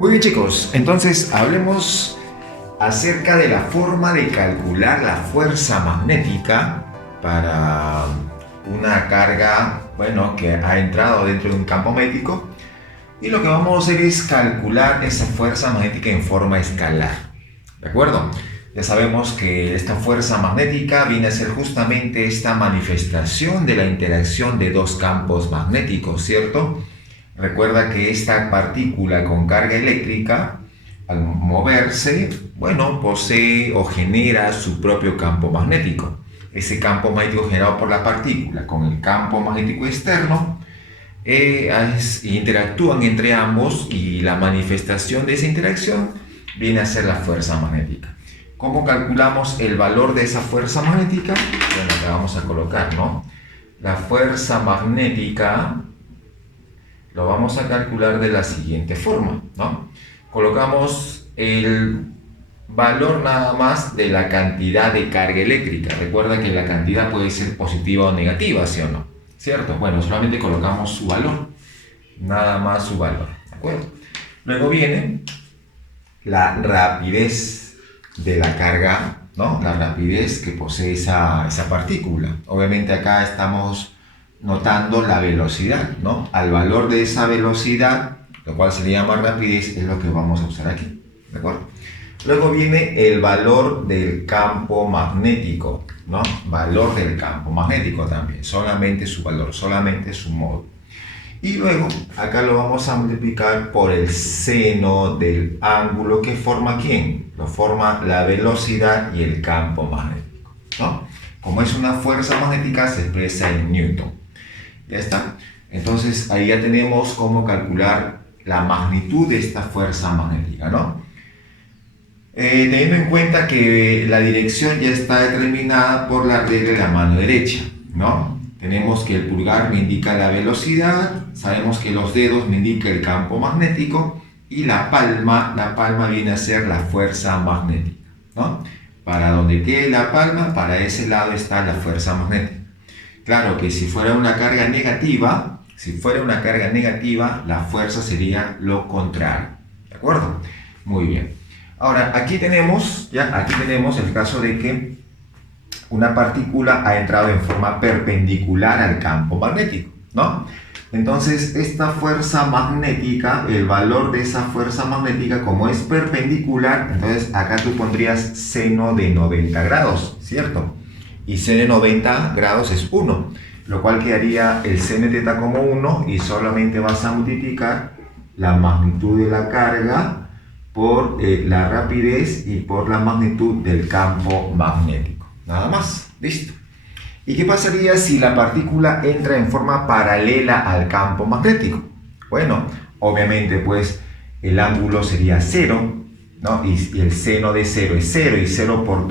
Muy bien chicos, entonces hablemos acerca de la forma de calcular la fuerza magnética para una carga, que ha entrado dentro de un campo magnético, y lo que vamos a hacer es calcular esa fuerza magnética en forma escalar, ¿de acuerdo? Ya sabemos que esta fuerza magnética viene a ser justamente esta manifestación de la interacción de dos campos magnéticos, ¿cierto? Recuerda que esta partícula con carga eléctrica, al moverse, posee o genera su propio campo magnético. Ese campo magnético generado por la partícula con el campo magnético externo interactúan entre ambos, y la manifestación de esa interacción viene a ser la fuerza magnética. ¿Cómo calculamos el valor de esa fuerza magnética? Bueno, la vamos a colocar, ¿no? La fuerza magnética lo vamos a calcular de la siguiente forma, ¿no? Colocamos el valor nada más de la cantidad de carga eléctrica. Recuerda que la cantidad puede ser positiva o negativa, ¿sí o no? ¿Cierto? Bueno, solamente colocamos su valor, nada más su valor, ¿de acuerdo? Luego viene la rapidez de la carga, ¿no? La rapidez que posee esa partícula. Obviamente acá estamos notando la velocidad, ¿no? Al valor de esa velocidad, lo cual se le llama rapidez, es lo que vamos a usar aquí, ¿de acuerdo? Luego viene el valor del campo magnético, ¿no? Valor del campo magnético también, solamente su valor, solamente su modo. Y luego, acá lo vamos a multiplicar por el seno del ángulo que forma ¿quién? Lo forma la velocidad y el campo magnético, ¿no? Como es una fuerza magnética, se expresa en Newton. Ya está. Entonces, ahí ya tenemos cómo calcular la magnitud de esta fuerza magnética, ¿no? Teniendo en cuenta que la dirección ya está determinada por la regla de la mano derecha, ¿no? Tenemos que el pulgar me indica la velocidad, sabemos que los dedos me indican el campo magnético, y la palma viene a ser la fuerza magnética, ¿no? Para donde quede la palma, para ese lado está la fuerza magnética. Claro que si fuera una carga negativa, la fuerza sería lo contrario, ¿de acuerdo? Muy bien. Ahora, aquí tenemos el caso de que una partícula ha entrado en forma perpendicular al campo magnético, ¿no? Entonces, esta fuerza magnética, el valor de esa fuerza magnética, como es perpendicular, entonces acá tú pondrías seno de 90 grados, ¿cierto? Y seno de 90 grados es 1, lo cual quedaría el seno de teta como 1, y solamente vas a multiplicar la magnitud de la carga por la rapidez y por la magnitud del campo magnético. Nada más, listo. ¿Y qué pasaría si la partícula entra en forma paralela al campo magnético? Bueno, obviamente pues el ángulo sería 0, ¿no? Y el seno de 0 es 0, y 0 por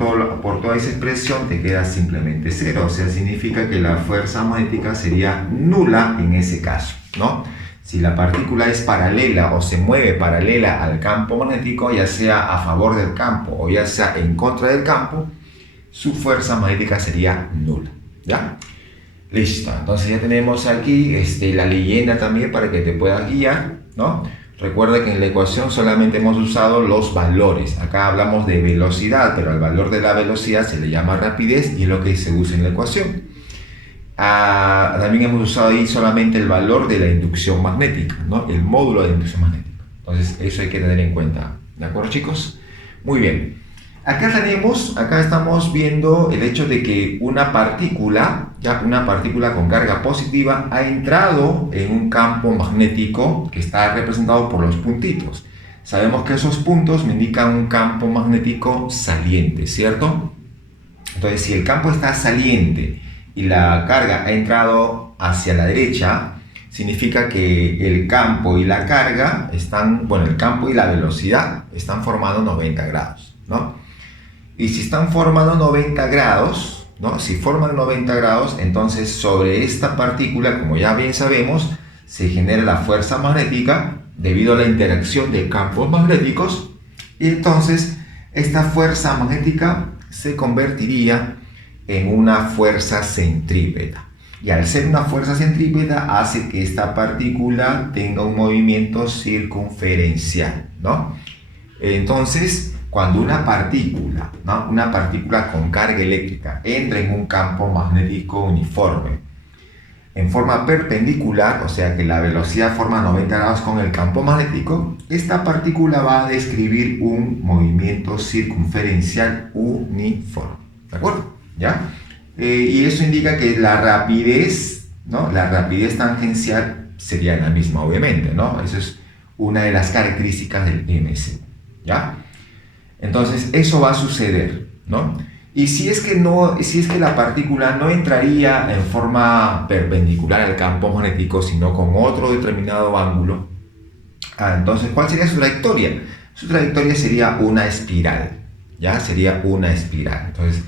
toda esa expresión te queda simplemente 0. O sea, significa que la fuerza magnética sería nula en ese caso, ¿no? Si la partícula es paralela o se mueve paralela al campo magnético, ya sea a favor del campo o ya sea en contra del campo, su fuerza magnética sería nula, ¿ya? Listo, entonces ya tenemos aquí la leyenda también para que te puedas guiar, ¿no? Recuerda que en la ecuación solamente hemos usado los valores. Acá hablamos de velocidad, pero al valor de la velocidad se le llama rapidez, y es lo que se usa en la ecuación. También hemos usado ahí solamente el valor de la inducción magnética, ¿no? El módulo de inducción magnética. Entonces eso hay que tener en cuenta, ¿de acuerdo, chicos? Muy bien. Acá estamos viendo el hecho de que una partícula con carga positiva ha entrado en un campo magnético que está representado por los puntitos. Sabemos que esos puntos me indican un campo magnético saliente, ¿cierto? Entonces, si el campo está saliente y la carga ha entrado hacia la derecha, significa que el campo y la carga el campo y la velocidad están formando 90 grados, ¿no? Y si están formando 90 grados, ¿no? Si forman 90 grados, entonces sobre esta partícula, como ya bien sabemos, se genera la fuerza magnética debido a la interacción de campos magnéticos, y entonces esta fuerza magnética se convertiría en una fuerza centrípeta. Y al ser una fuerza centrípeta hace que esta partícula tenga un movimiento circunferencial, ¿no? Entonces, cuando una partícula, ¿no? Una partícula con carga eléctrica entra en un campo magnético uniforme en forma perpendicular, o sea que la velocidad forma 90 grados con el campo magnético, esta partícula va a describir un movimiento circunferencial uniforme, ¿de acuerdo? ¿Ya? Y eso indica que la rapidez, ¿no? La rapidez tangencial sería la misma, obviamente, ¿no? Eso es una de las características del MC, ¿ya? Entonces, eso va a suceder, ¿no? Y si es que la partícula no entraría en forma perpendicular al campo magnético, sino con otro determinado ángulo, entonces, ¿cuál sería su trayectoria? Su trayectoria sería una espiral, ¿ya? Sería una espiral. Entonces,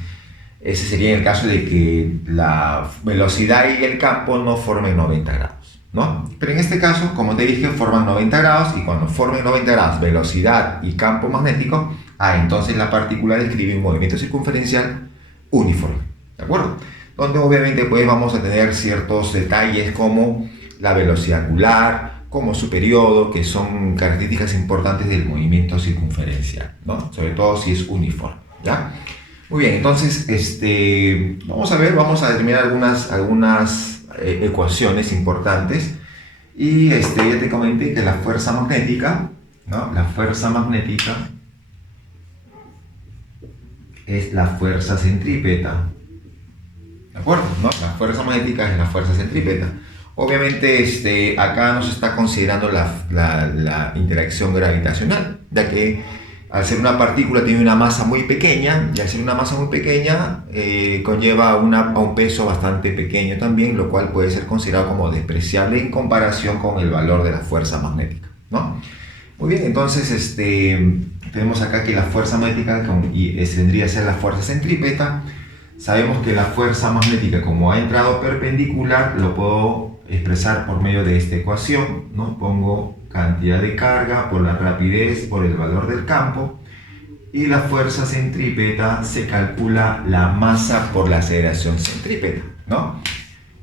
ese sería el caso de que la velocidad y el campo no formen 90 grados, ¿no? Pero en este caso, como te dije, forman 90 grados y cuando formen 90 grados velocidad y campo magnético, entonces la partícula describe un movimiento circunferencial uniforme, ¿de acuerdo? Donde obviamente pues vamos a tener ciertos detalles como la velocidad angular, como su periodo, que son características importantes del movimiento circunferencial, ¿no? Sobre todo si es uniforme, ¿ya? Muy bien, entonces vamos a determinar algunas ecuaciones importantes y ya te comenté que la fuerza magnética, ¿no? La fuerza magnética es la fuerza centrípeta, ¿de acuerdo? ¿No? La fuerza magnética es la fuerza centrípeta. Obviamente acá nos está considerando la interacción gravitacional, ya que al ser una partícula tiene una masa muy pequeña, y al ser una masa muy pequeña conlleva a un peso bastante pequeño también, lo cual puede ser considerado como despreciable en comparación con el valor de la fuerza magnética, ¿no? Muy bien, entonces tenemos acá que la fuerza magnética vendría a ser la fuerza centrípeta. Sabemos que la fuerza magnética, como ha entrado perpendicular, lo puedo expresar por medio de esta ecuación, ¿no? Pongo cantidad de carga por la rapidez por el valor del campo, y la fuerza centrípeta se calcula la masa por la aceleración centrípeta, ¿no?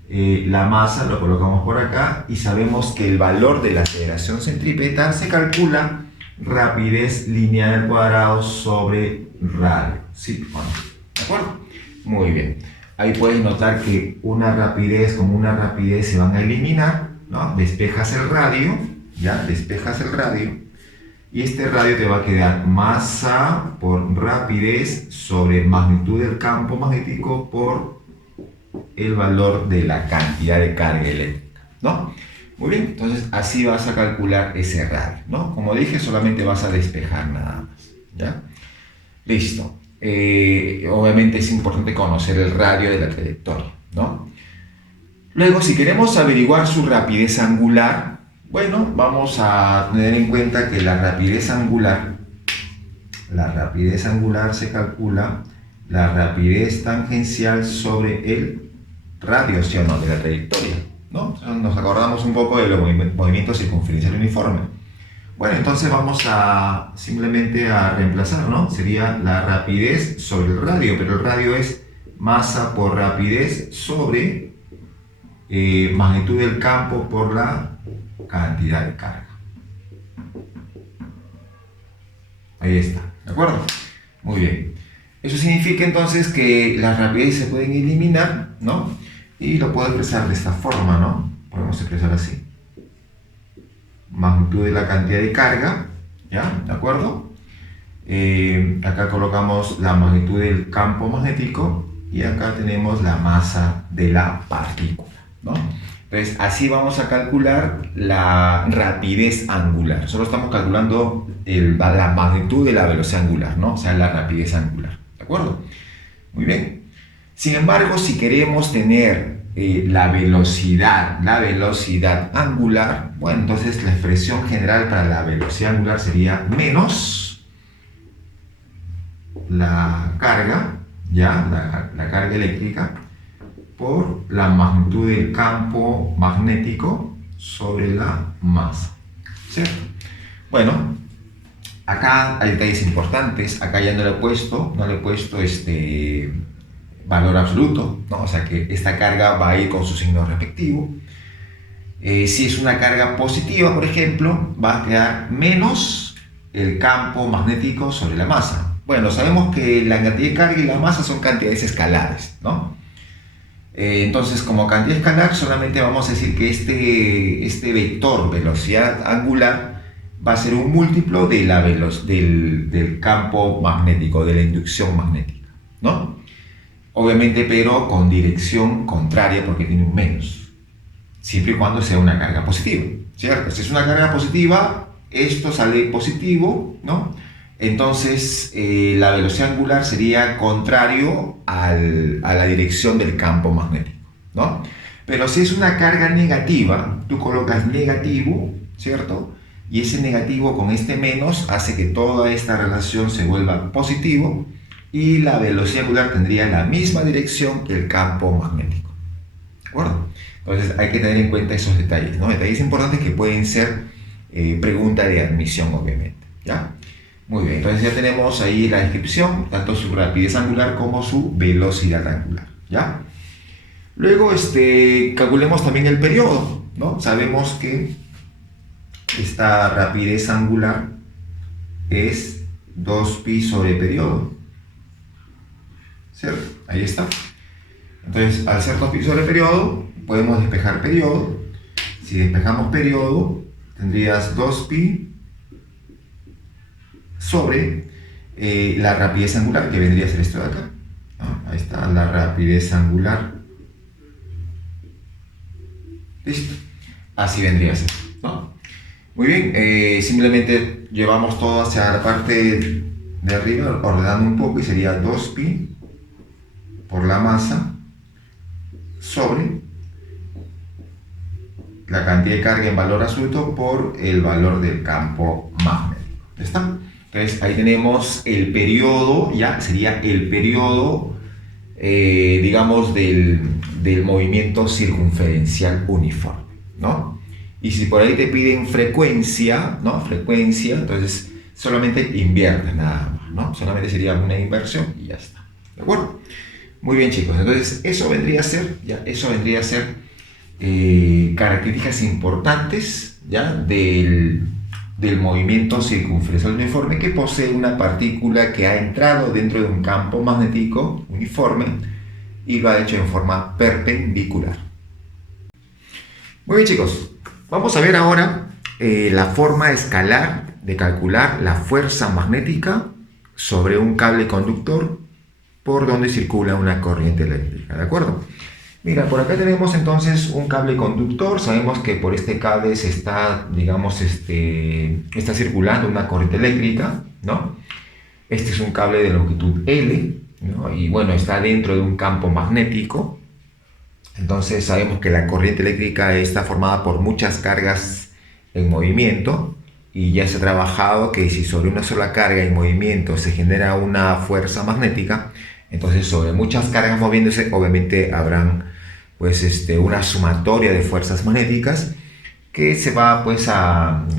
La masa lo colocamos por acá y sabemos que el valor de la aceleración centrípeta se calcula rapidez lineal al cuadrado sobre radio. ¿Sí? Bueno, ¿de acuerdo? Muy bien. Ahí puedes notar que una rapidez como una rapidez se van a eliminar, ¿no? Despejas el radio, ¿ya? Despejas el radio y este radio te va a quedar masa por rapidez sobre magnitud del campo magnético por el valor de la cantidad de carga eléctrica, ¿no? Muy bien, entonces así vas a calcular ese radio, ¿no? Como dije, solamente vas a despejar nada más, ¿ya? Listo. Obviamente es importante conocer el radio de la trayectoria, ¿no? Luego, si queremos averiguar su rapidez angular, bueno, vamos a tener en cuenta que la rapidez angular se calcula la rapidez tangencial sobre el radio, ¿sí o no?, de la trayectoria, ¿no? Nos acordamos un poco de los movimientos circunferenciales uniformes. Bueno, entonces vamos simplemente a reemplazar, ¿no? Sería la rapidez sobre el radio, pero el radio es masa por rapidez sobre magnitud del campo por la cantidad de carga. Ahí está, ¿de acuerdo? Muy bien. Eso significa entonces que las rapideces se pueden eliminar, ¿no? Y lo puedo expresar de esta forma, ¿no? Podemos expresar así. Magnitud de la cantidad de carga, ¿ya? ¿De acuerdo? Acá colocamos la magnitud del campo magnético y acá tenemos la masa de la partícula, ¿no? Entonces, así vamos a calcular la rapidez angular. Solo estamos calculando la magnitud de la velocidad angular, ¿no? O sea, la rapidez angular. ¿De acuerdo? Muy bien. Sin embargo, si queremos tener la velocidad angular, bueno, entonces la expresión general para la velocidad angular sería menos la carga, ¿ya? La carga eléctrica por la magnitud del campo magnético sobre la masa, ¿cierto? Bueno, acá hay detalles importantes. Acá ya no le he puesto valor absoluto, ¿no? O sea que esta carga va a ir con su signo respectivo. Si es una carga positiva, por ejemplo, va a crear menos el campo magnético sobre la masa. Bueno, sabemos que la cantidad de carga y la masa son cantidades escalares, ¿no? Entonces, como cantidad escalar, solamente vamos a decir que este vector velocidad angular va a ser un múltiplo de del campo magnético, de la inducción magnética, ¿no? Obviamente, pero con dirección contraria porque tiene un menos, siempre y cuando sea una carga positiva, ¿cierto? Si es una carga positiva, esto sale positivo, ¿no? Entonces, la velocidad angular sería contrario a la dirección del campo magnético, ¿no? Pero si es una carga negativa, tú colocas negativo, ¿cierto? Y ese negativo con este menos hace que toda esta relación se vuelva positivo y la velocidad angular tendría la misma dirección que el campo magnético, ¿de acuerdo? Entonces hay que tener en cuenta esos detalles, ¿no? Detalles importantes que pueden ser pregunta de admisión, obviamente, ¿ya? Muy bien, entonces ya tenemos ahí la descripción, tanto su rapidez angular como su velocidad angular, ¿ya? Luego, calculemos también el periodo, ¿no? Sabemos que esta rapidez angular es 2pi sobre periodo, ¿cierto? Ahí está. Entonces, al ser 2pi sobre periodo, podemos despejar periodo. Si despejamos periodo, tendrías 2pi sobre la rapidez angular, que vendría a ser esto de acá, ¿no? Ahí está la rapidez angular. Listo. Así vendría a ser, ¿no? Muy bien, simplemente llevamos todo hacia la parte de arriba, ordenando un poco, y sería 2pi por la masa sobre la cantidad de carga en valor absoluto por el valor del campo magnético. ¿Ya está? Entonces ahí tenemos el periodo, ya sería el periodo, digamos, del movimiento circunferencial uniforme, ¿no? Y si por ahí te piden frecuencia, ¿no? Frecuencia, entonces solamente invierte nada más, ¿no? Solamente sería una inversión y ya está, ¿de acuerdo? Muy bien, chicos, entonces eso vendría a ser, ya, eso vendría a ser características importantes, ya, del movimiento circunferencial uniforme que posee una partícula que ha entrado dentro de un campo magnético uniforme y lo ha hecho en forma perpendicular. Muy bien, chicos, vamos a ver ahora la forma escalar de calcular la fuerza magnética sobre un cable conductor por donde circula una corriente eléctrica, ¿de acuerdo? Mira, por acá tenemos entonces un cable conductor. Sabemos que por este cable se está, digamos, está circulando una corriente eléctrica, ¿no? Este es un cable de longitud L, ¿no? Y bueno, está dentro de un campo magnético. Entonces sabemos que la corriente eléctrica está formada por muchas cargas en movimiento y ya se ha trabajado que si sobre una sola carga en movimiento se genera una fuerza magnética, entonces sobre muchas cargas moviéndose obviamente habrán pues una sumatoria de fuerzas magnéticas que se va pues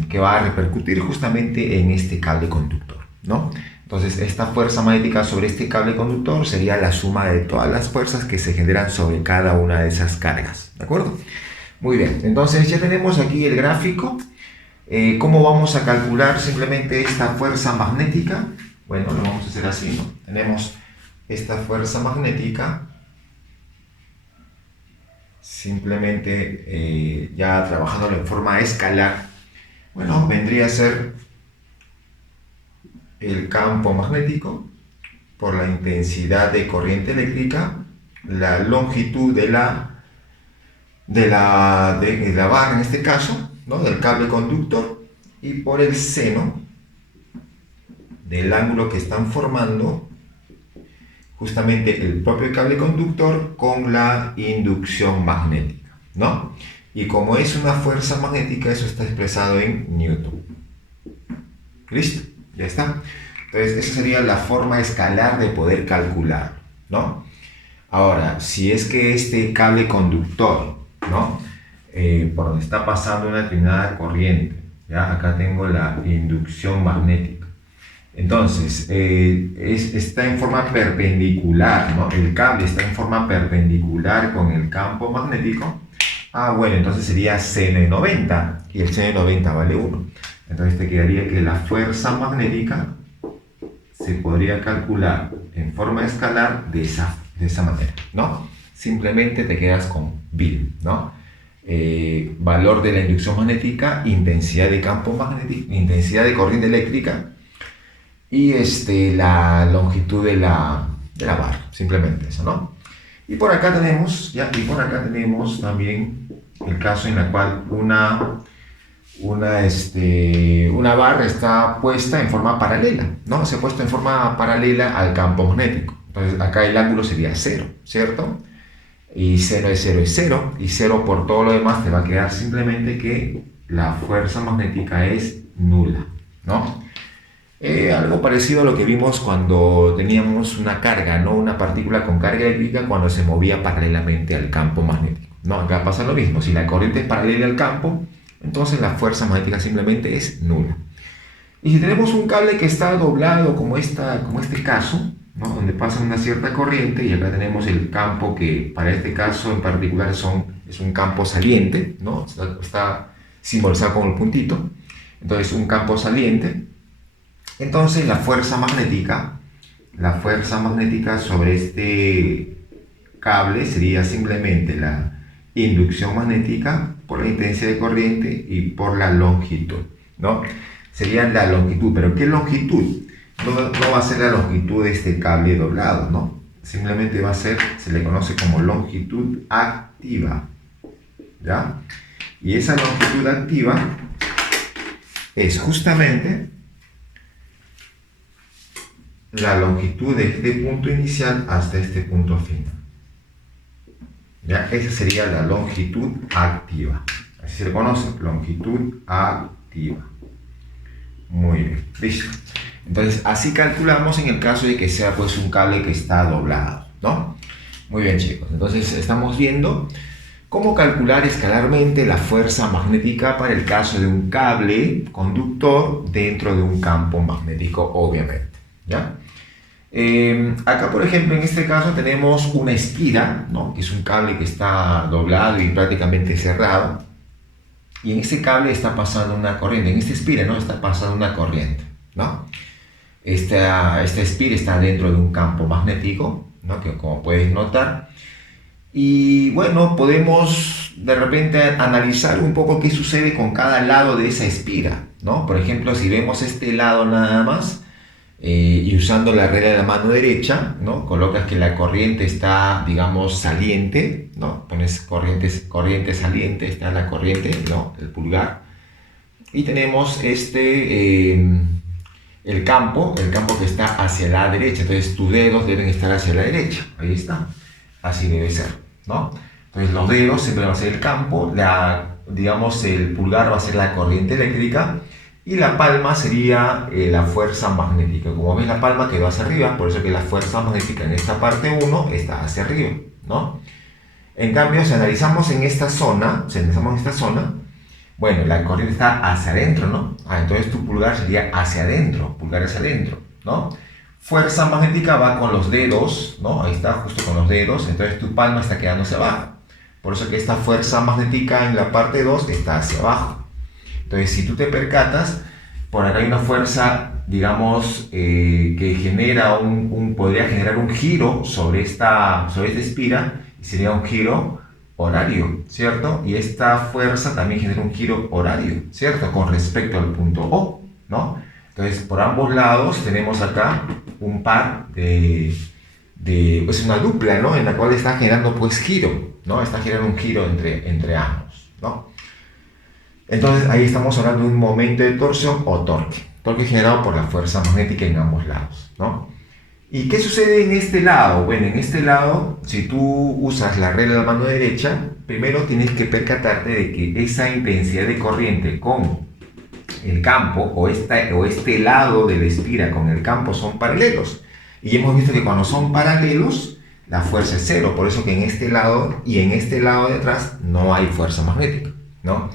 que va a repercutir justamente en este cable conductor, ¿no? Entonces esta fuerza magnética sobre este cable conductor sería la suma de todas las fuerzas que se generan sobre cada una de esas cargas, ¿de acuerdo? Muy bien, entonces ya tenemos aquí el gráfico. ¿Cómo vamos a calcular simplemente esta fuerza magnética? Bueno, lo vamos a hacer así, ¿no? Tenemos esta fuerza magnética, simplemente ya trabajándolo en forma escalar, bueno, vendría a ser el campo magnético por la intensidad de corriente eléctrica, la longitud de la barra en este caso, ¿no? Del cable conductor, y por el seno del ángulo que están formando justamente el propio cable conductor con la inducción magnética, ¿no? Y como es una fuerza magnética, eso está expresado en Newton. ¿Listo? Ya está. Entonces, esa sería la forma escalar de poder calcular, ¿no? Ahora, si es que este cable conductor, ¿no? Por donde está pasando una determinada corriente, ¿ya? Acá tengo la inducción magnética. Entonces, está en forma perpendicular, ¿no? El cable está en forma perpendicular con el campo magnético. Ah, bueno, entonces sería seno de 90 y el seno de 90 vale 1. Entonces te quedaría que la fuerza magnética se podría calcular en forma escalar de esa manera, ¿no? Simplemente te quedas con Bill, ¿no? Valor de la inducción magnética, intensidad de campo magnético, intensidad de corriente eléctrica y la longitud de la barra, simplemente eso, ¿no? Y por acá tenemos, también el caso en el cual una barra está puesta en forma paralela, ¿no? Se ha puesto en forma paralela al campo magnético. Entonces acá el ángulo sería 0, ¿cierto? Y seno de 0 es 0, y 0 por todo lo demás te va a quedar simplemente que la fuerza magnética es nula, ¿no? Algo parecido a lo que vimos cuando teníamos una carga, ¿no? Una partícula con carga eléctrica cuando se movía paralelamente al campo magnético, ¿no? Acá pasa lo mismo, si la corriente es paralela al campo, entonces la fuerza magnética simplemente es nula. Y si tenemos un cable que está doblado como este caso, ¿no? Donde pasa una cierta corriente, y acá tenemos el campo que para este caso en particular es un campo saliente, ¿no? Está simbolizado con el puntito, entonces un campo saliente. Entonces la fuerza magnética sobre este cable sería simplemente la inducción magnética por la intensidad de corriente y por la longitud, ¿no? Sería la longitud, pero ¿qué longitud? No va a ser la longitud de este cable doblado, ¿no? Simplemente va a ser, se le conoce como longitud activa, ¿ya? Y esa longitud activa es justamente la longitud de este punto inicial hasta este punto final. ¿Ya? Esa sería la longitud activa. Así se le conoce, longitud activa. Muy bien, listo. Entonces, así calculamos en el caso de que sea pues un cable que está doblado, ¿no? Muy bien, chicos. Entonces, estamos viendo cómo calcular escalarmente la fuerza magnética para el caso de un cable conductor dentro de un campo magnético, obviamente, ¿ya? Acá, por ejemplo, en este caso tenemos una espira, ¿no? Que es un cable que está doblado y prácticamente cerrado. Y en este cable está pasando una corriente, en esta espira, ¿no? Está pasando una corriente, ¿no? Esta espira está dentro de un campo magnético, ¿no? Que como puedes notar. Y bueno, podemos de repente analizar un poco qué sucede con cada lado de esa espira, ¿no? Por ejemplo, si vemos este lado nada más, y usando la regla de la mano derecha, ¿no? Colocas que la corriente está, digamos, saliente, ¿no? Pones corriente saliente, está la corriente, ¿no? El pulgar. Y tenemos el campo que está hacia la derecha. Entonces tus dedos deben estar hacia la derecha. Ahí está. Así debe ser, ¿no? Entonces los dedos siempre van a ser el campo, digamos, el pulgar va a ser la corriente eléctrica, y la palma sería la fuerza magnética. Como ves, la palma quedó hacia arriba, por eso que la fuerza magnética en esta parte 1 está hacia arriba, ¿no? En cambio, si analizamos en esta zona, bueno, la corriente está hacia adentro, ¿no? Entonces tu pulgar sería hacia adentro, pulgar hacia adentro, ¿no? Fuerza magnética va con los dedos, ¿no? Ahí está, justo con los dedos, entonces tu palma está quedando hacia abajo. Por eso que esta fuerza magnética en la parte 2 está hacia abajo. Entonces, si tú te percatas, por acá hay una fuerza, digamos, que genera podría generar un giro sobre esta espira, y sería un giro horario, ¿cierto? Y esta fuerza también genera un giro horario, ¿cierto? Con respecto al punto O, ¿no? Entonces, por ambos lados tenemos acá un par pues una dupla, ¿no? En la cual está generando, pues, giro, ¿no? Está generando un giro entre ambos, ¿no? Entonces ahí estamos hablando de un momento de torsión o torque generado por la fuerza magnética en ambos lados, ¿no? ¿Y qué sucede en este lado? Bueno, en este lado, si tú usas la regla de la mano derecha, primero tienes que percatarte de que esa intensidad de corriente con el campo o este lado de la espira con el campo son paralelos. Y hemos visto que cuando son paralelos, la fuerza es cero, por eso que en este lado y en este lado de atrás no hay fuerza magnética, ¿no?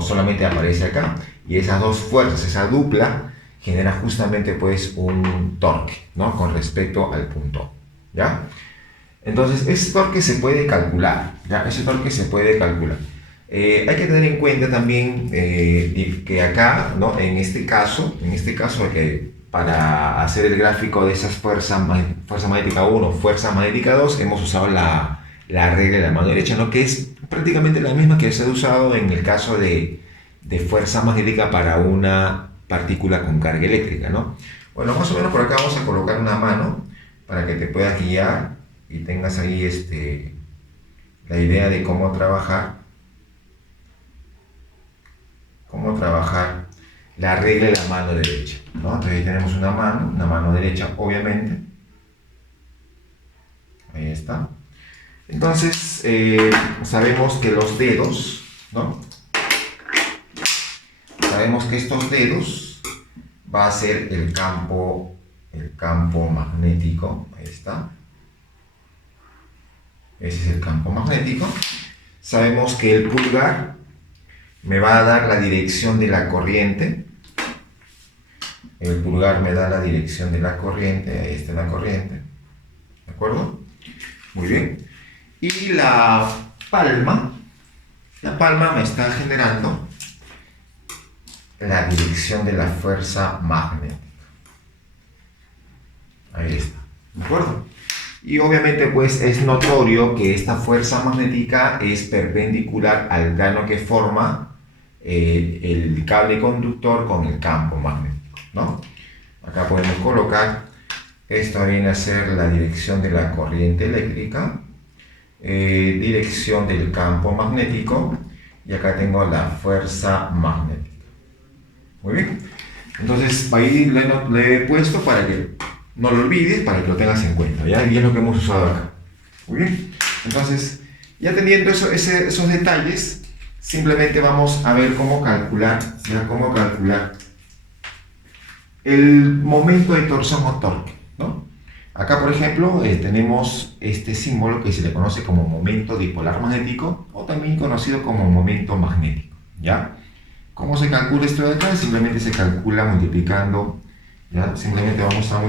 Solamente aparece acá, y esas dos fuerzas, esa dupla, genera justamente pues un torque, ¿no? Con respecto al punto, ¿ya? Entonces, ese torque se puede calcular, ¿ya? Ese torque se puede calcular. Hay que tener en cuenta también que acá, ¿no? En este caso para hacer el gráfico de esas fuerza magnética 1, fuerza magnética 2, hemos usado la regla de la mano derecha, ¿no? Que es prácticamente la misma que se ha usado en el caso de fuerza magnética para una partícula con carga eléctrica, ¿no? Bueno, más o menos por acá vamos a colocar una mano para que te puedas guiar y tengas ahí la idea de cómo trabajar la regla de la mano derecha, ¿no? Entonces ahí tenemos una mano derecha, obviamente. Ahí está. Entonces, sabemos que los dedos, ¿no? Sabemos que estos dedos va a ser el campo magnético. Ahí está. Ese es el campo magnético. Sabemos que el pulgar me va a dar la dirección de la corriente. El pulgar me da la dirección de la corriente. Ahí está la corriente. ¿De acuerdo? Muy bien. Y la palma me está generando la dirección de la fuerza magnética. Ahí está. ¿De acuerdo? Y obviamente pues es notorio que esta fuerza magnética es perpendicular al plano que forma el cable conductor con el campo magnético, ¿no? Acá podemos colocar, esto viene a ser la dirección de la corriente eléctrica, dirección del campo magnético, y acá tengo la fuerza magnética. Muy bien, entonces ahí le he puesto para que no lo olvides, para que lo tengas en cuenta, ¿ya? Y es lo que hemos usado acá. Muy bien, entonces ya teniendo esos detalles, simplemente vamos a ver cómo calcular, ¿ya? Cómo calcular el momento de torsión o torque, ¿no? Acá, por ejemplo, tenemos este símbolo que se le conoce como momento dipolar magnético o también conocido como momento magnético, ¿ya? ¿Cómo se calcula esto de acá? Simplemente se calcula multiplicando, ¿ya? Simplemente vamos a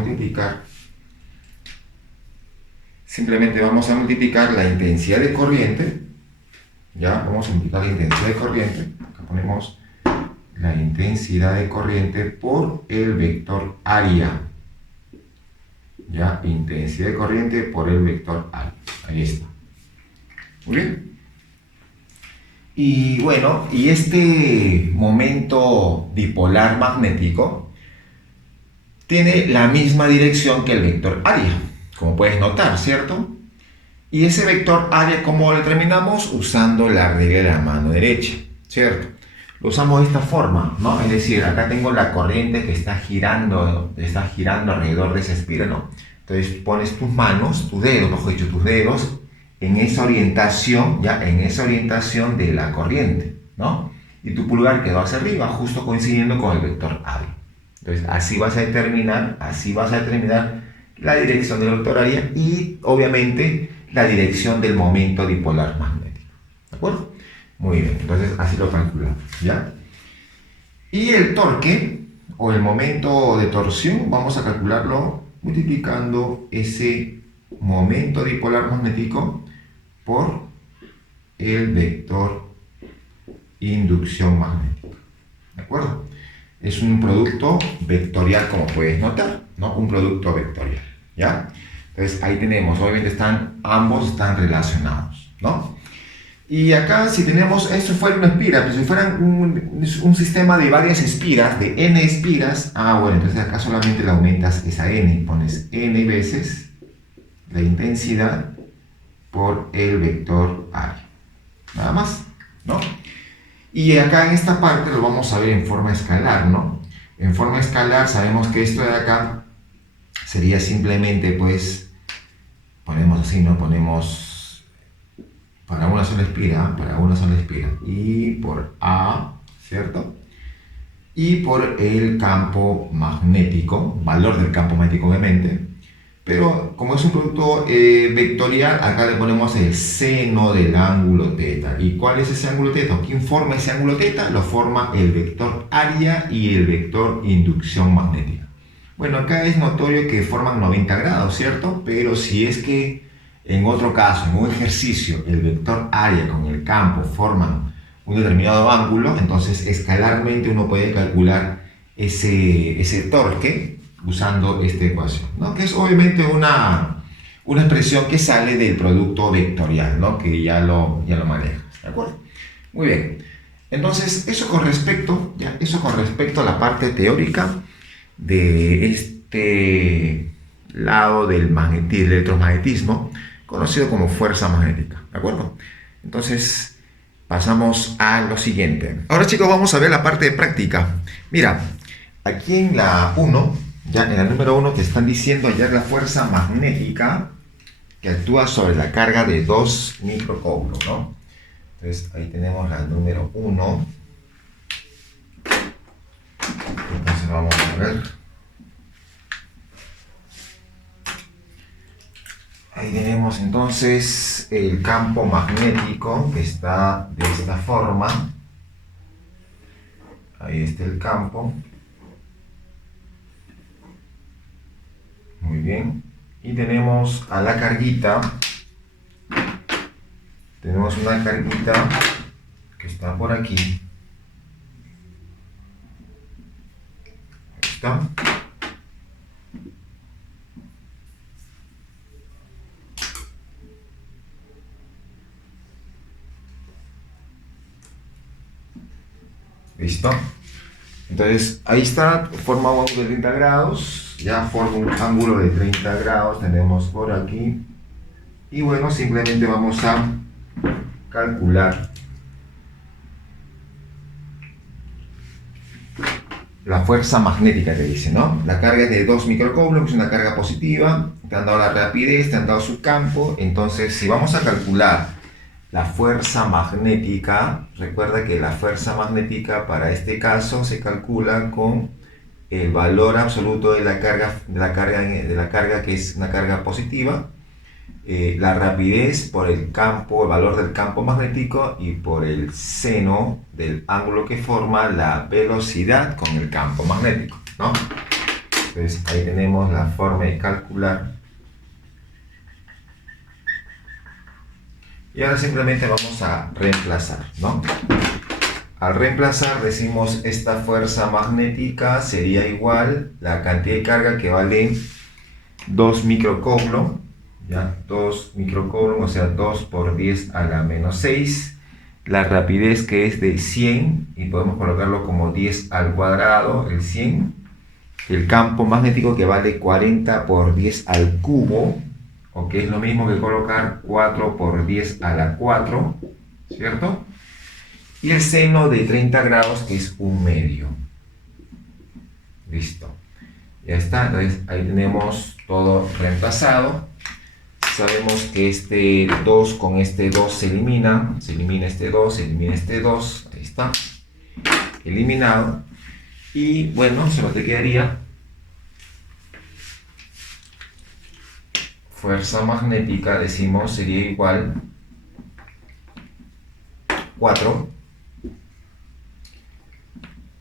multiplicar la intensidad de corriente, ¿ya? Vamos a multiplicar la intensidad de corriente, acá ponemos la intensidad de corriente por el vector área, ¿ya? Intensidad de corriente por el vector área, ahí está. Muy bien. Y bueno, y este momento dipolar magnético tiene la misma dirección que el vector área, como puedes notar, ¿cierto? Y ese vector área, ¿cómo lo determinamos? Usando la regla de la mano derecha, ¿cierto? Lo usamos de esta forma, ¿no? Es decir, acá tengo la corriente que está girando alrededor de esa espiral, ¿no? Entonces pones tus manos, tus dedos, mejor dicho, tus dedos en esa orientación, ya en esa orientación de la corriente, ¿no? Y tu pulgar quedó hacia arriba, justo coincidiendo con el vector área. Entonces así vas a determinar la dirección del vector área y obviamente la dirección del momento dipolar magnético. ¿De acuerdo? Muy bien, entonces así lo calculamos, ¿ya? Y el torque o el momento de torsión vamos a calcularlo multiplicando ese momento dipolar magnético por el vector inducción magnética. ¿De acuerdo? Es un producto vectorial, como puedes notar, ¿no? Un producto vectorial, ¿ya? Entonces ahí tenemos, obviamente ambos están relacionados, ¿no? Y acá si tenemos, esto fuera una espira, pues si fueran un sistema de varias espiras, de n espiras, bueno, entonces acá solamente le aumentas esa n, pones n veces la intensidad por el vector área, nada más, ¿no? Y acá en esta parte lo vamos a ver en forma escalar, ¿no? En forma escalar sabemos que esto de acá sería simplemente, pues, ponemos así, ¿no? Ponemos para una sola espira, y por A, ¿cierto? Y por el campo magnético, valor del campo magnético obviamente, Pero como es un producto vectorial, acá le ponemos el seno del ángulo teta. ¿Y cuál es ese ángulo teta? ¿Quién forma ese ángulo teta? Lo forma el vector área y el vector inducción magnética. Bueno, acá es notorio que forman 90 grados, ¿cierto? Pero si es que en otro caso, en un ejercicio, el vector área con el campo forman un determinado ángulo, entonces escalarmente uno puede calcular ese torque usando esta ecuación, ¿no? Que es obviamente una expresión que sale del producto vectorial, ¿no? Que ya lo manejas, ¿de acuerdo? Muy bien. Entonces, eso con respecto a la parte teórica de este lado del electromagnetismo, conocido como fuerza magnética, ¿de acuerdo? Entonces, pasamos a lo siguiente. Ahora, chicos, vamos a ver la parte de práctica. Mira, aquí en la 1, ya en la número 1 te están diciendo hallar la fuerza magnética que actúa sobre la carga de 2 microcoulombs, ¿no? Entonces, ahí tenemos la número 1. Entonces, vamos a ver. Ahí tenemos entonces el campo magnético que está de esta forma. Ahí está el campo. Muy bien. Y tenemos a la carguita. Tenemos una carguita que está por aquí. Ahí está. ¿Listo? Entonces, ahí está, forma un ángulo de 30 grados, ya forma un ángulo de 30 grados, tenemos por aquí. Y bueno, simplemente vamos a calcular la fuerza magnética que dice, ¿no? La carga es de 2 microcoulombs, es una carga positiva, te han dado la rapidez, te han dado su campo, entonces si vamos a calcular la fuerza magnética, recuerda que la fuerza magnética para este caso se calcula con el valor absoluto de la carga que es una carga positiva, la rapidez por el campo, el valor del campo magnético y por el seno del ángulo que forma la velocidad con el campo magnético, ¿no? Entonces ahí tenemos la forma de calcular. Y ahora simplemente vamos a reemplazar, ¿no? Al reemplazar decimos esta fuerza magnética sería igual la cantidad de carga que vale 2 microcoulombs, ¿ya? 2 microcoulombs, o sea 2 por 10 a la menos 6. La rapidez que es de 100 y podemos colocarlo como 10 al cuadrado, el 100. El campo magnético que vale 40 por 10 al cubo, o que es lo mismo que colocar 4 por 10 a la 4, ¿cierto? Y el seno de 30 grados, que es 1/2. Listo. Ya está, entonces ahí tenemos todo reemplazado. Sabemos que este 2 con este 2 se elimina este 2, se elimina este 2, ahí está, eliminado. Y bueno, solo te quedaría fuerza magnética, decimos, sería igual 4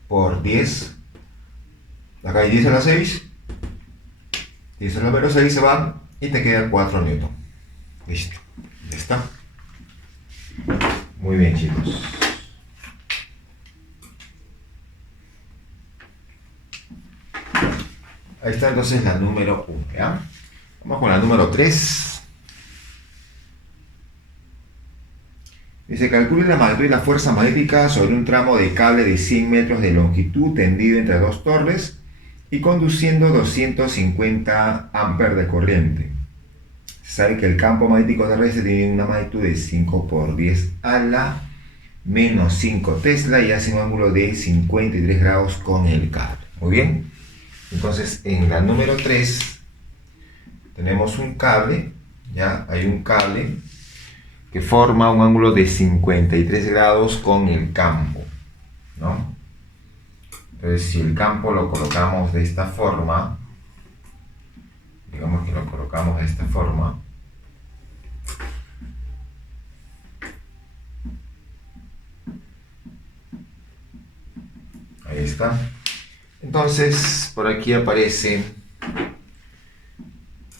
por 10. Acá hay 10 a la 6. 10 a la menos 6 se va y te queda 4 newton. Listo. Ya está. Muy bien, chicos. Ahí está entonces la número 1, ¿ya? Vamos con la número 3. Dice, calcule la magnitud y la fuerza magnética sobre un tramo de cable de 100 metros de longitud tendido entre dos torres y conduciendo 250 amperes de corriente. Se sabe que el campo magnético terrestre tiene una magnitud de 5 por 10 a la menos 5 Tesla y hace un ángulo de 53 grados con el cable. Muy bien. Entonces, en la número 3 tenemos un cable, ¿ya? Hay un cable que forma un ángulo de 53 grados con el campo, ¿no? Entonces, si el campo lo colocamos de esta forma, digamos que lo colocamos colocamos de esta forma. Ahí está. Entonces, por aquí aparece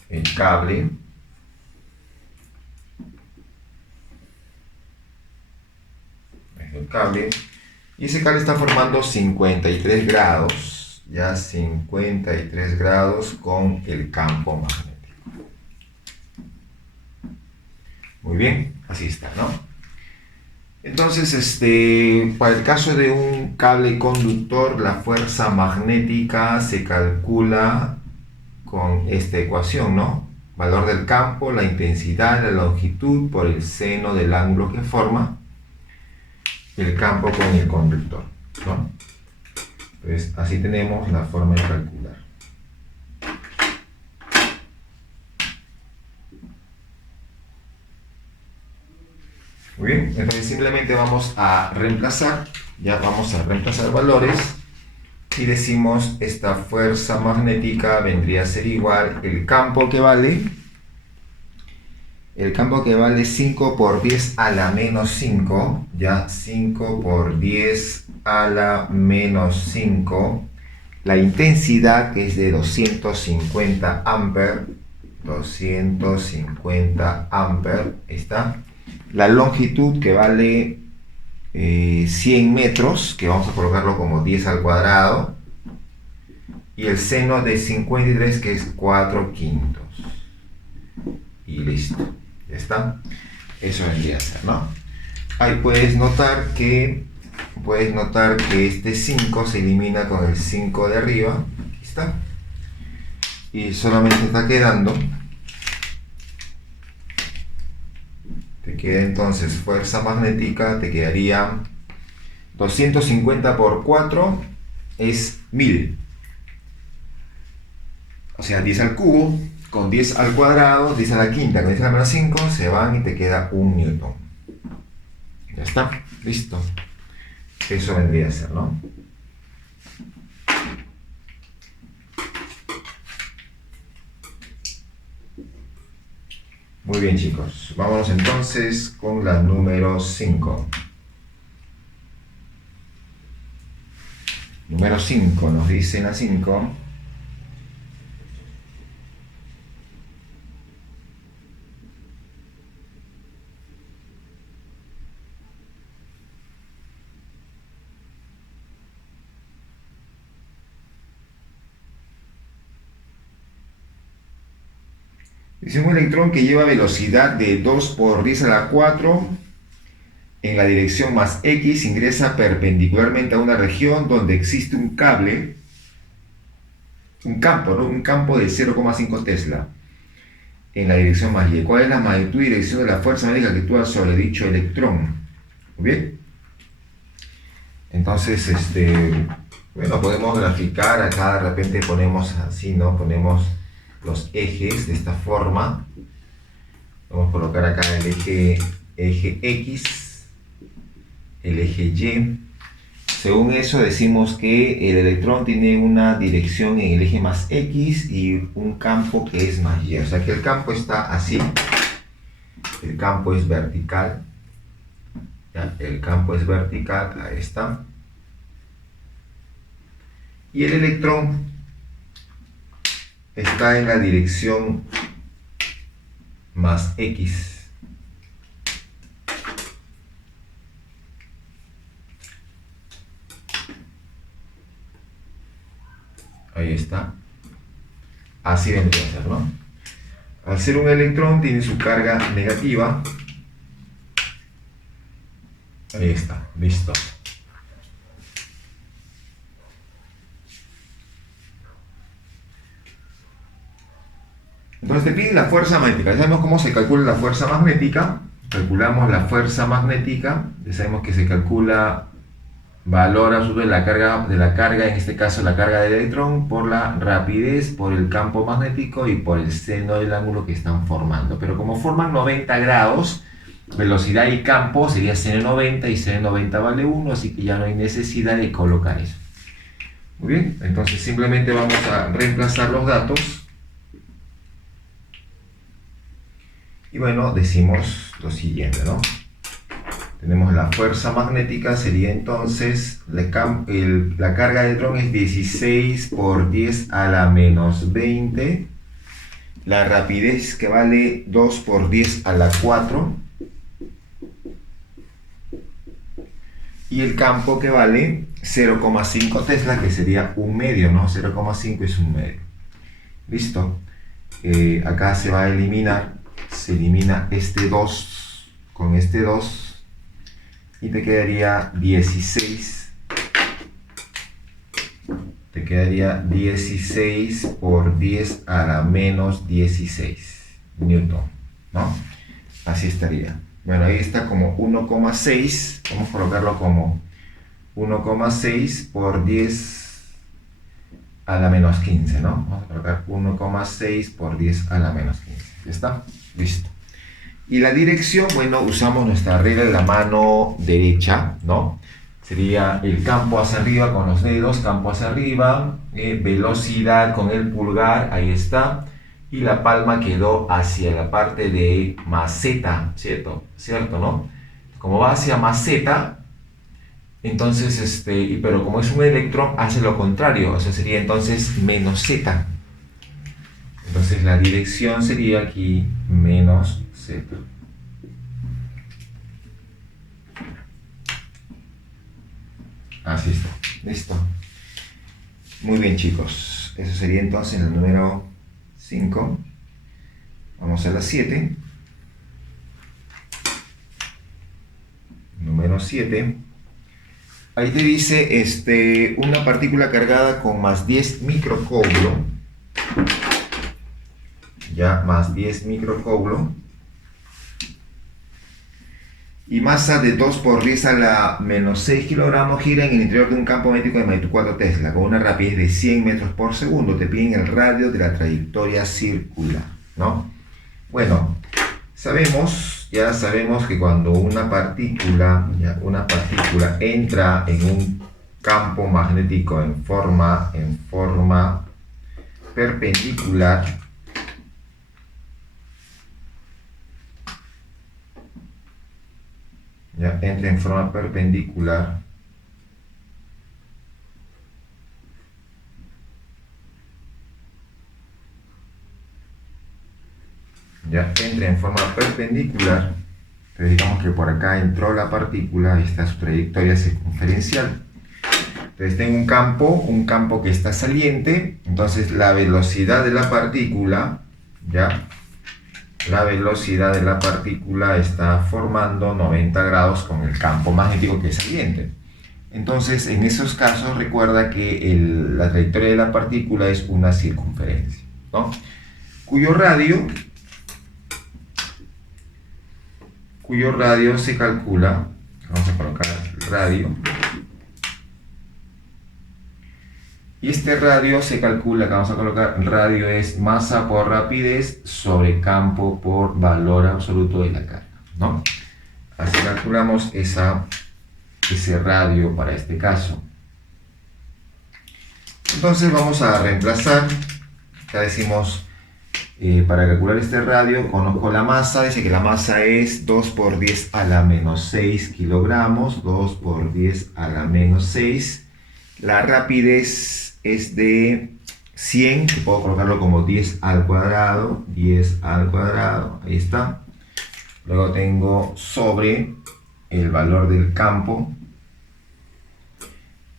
el cable. El cable. Y ese cable está formando 53 grados. Ya 53 grados con el campo magnético. Muy bien, así está, ¿no? Entonces, para el caso de un cable conductor, la fuerza magnética se calcula con esta ecuación, ¿no? Valor del campo, la intensidad, la longitud por el seno del ángulo que forma el campo con el conductor, ¿no? Entonces, así tenemos la forma de calcular. Muy bien, entonces simplemente vamos a reemplazar, ya vamos a reemplazar valores y decimos esta fuerza magnética vendría a ser igual el campo que vale 5 por 10 a la menos 5, ya 5 por 10 a la menos 5, la intensidad que es de 250 amperes, 250 amperes, está. La longitud que vale 100 metros, que vamos a colocarlo como 10 al cuadrado, y el seno de 53 que es 4/5. Y listo, ya está. Eso vendría a ser, ¿no? Ahí puedes notar que este 5 se elimina con el 5 de arriba, aquí está, y solamente está quedando, te queda entonces fuerza magnética, te quedaría 250 por 4 es 1000, o sea 10 al cubo, con 10 al cuadrado, 10 a la quinta, con 10 a la menos 5, se van y te queda 1 newton. Ya está, listo. Eso vendría a ser, ¿no? Muy bien, chicos. Vámonos entonces con la número 5. Número 5, nos dice la 5. Dice un electrón que lleva velocidad de 2 por 10 a la 4 en la dirección más X ingresa perpendicularmente a una región donde existe un cable, un campo, ¿no? Un campo de 0,5 Tesla en la dirección más Y. ¿Cuál es la magnitud y dirección de la fuerza magnética que actúa sobre dicho electrón? Muy bien. Entonces, bueno, podemos graficar acá, de repente ponemos así, ¿no? Ponemos los ejes de esta forma. Vamos a colocar acá el eje X, el eje Y. Según eso decimos que el electrón tiene una dirección en el eje más X y un campo que es más Y. O sea que el campo está así. El campo es vertical. ¿Ya? El campo es vertical, ahí está. Y el electrón está en la dirección más X. Ahí está. Así vendría a ser, ¿no? Al ser un electrón tiene su carga negativa. Ahí está, listo. Entonces te pide la fuerza magnética. Ya sabemos cómo se calcula la fuerza magnética. Calculamos la fuerza magnética. Ya sabemos que se calcula valor absoluto de la carga, en este caso la carga del electrón, por la rapidez, por el campo magnético y por el seno del ángulo que están formando. Pero como forman 90 grados, velocidad y campo sería seno 90 y seno 90 vale 1, así que ya no hay necesidad de colocar eso. Muy bien, entonces simplemente vamos a reemplazar los datos. Y bueno, decimos lo siguiente, ¿no? Tenemos la fuerza magnética, sería entonces, la carga de electrón es 16 por 10 a la menos 20. La rapidez que vale 2 por 10 a la 4. Y el campo que vale 0,5 Tesla, que sería un medio, ¿no? 0,5 es un medio. Listo. Acá se va a eliminar, se elimina este 2 con este 2 y te quedaría 16. Te quedaría 16 por 10 a la menos 16 Newton, ¿no? Así estaría. Bueno, ahí está como 1,6. Vamos a colocarlo como 1,6 por 10 a la menos 15, ¿no? Vamos a colocar 1,6 por 10 a la menos 15. ¿Ya está? Listo. Y la dirección, bueno, usamos nuestra regla de la mano derecha, ¿no? Sería el campo hacia arriba con los dedos, campo hacia arriba, velocidad con el pulgar, ahí está. Y la palma quedó hacia la parte de maceta, ¿cierto? ¿Cierto, no? Como va hacia maceta, entonces, pero como es un electrón, hace lo contrario, o sea, sería entonces menos z. Entonces la dirección sería aquí menos z. Así está. Listo. Muy bien, chicos. Eso sería entonces el número 5. Vamos a la 7. Número 7. Ahí te dice una partícula cargada con más 10 microcoulomb. Ya, más 10 microcoulomb. Y masa de 2 por 10 a la menos 6 kilogramos gira en el interior de un campo magnético de magnitud 4 Tesla con una rapidez de 100 metros por segundo. Te piden el radio de la trayectoria circular, ¿no? Bueno, ya sabemos que cuando una partícula entra en un campo magnético en forma perpendicular, entra en forma perpendicular, entra en forma perpendicular, entonces digamos que por acá entró la partícula, esta es su trayectoria circunferencial. Entonces tengo un campo que está saliente, entonces la velocidad de la partícula, la velocidad de la partícula está formando 90 grados con el campo magnético que es saliente. Entonces, en esos casos, recuerda que la trayectoria de la partícula es una circunferencia, ¿no? Cuyo radio se calcula, vamos a colocar el radio, y este radio se calcula, que vamos a colocar, el radio es masa por rapidez sobre campo por valor absoluto de la carga, ¿no? Así calculamos ese radio para este caso. Entonces vamos a reemplazar, ya decimos, para calcular este radio, conozco la masa, dice que la masa es 2 por 10 a la menos 6 kilogramos, 2 por 10 a la menos 6. La rapidez es de 100, que puedo colocarlo como 10 al cuadrado, ahí está. Luego tengo sobre el valor del campo,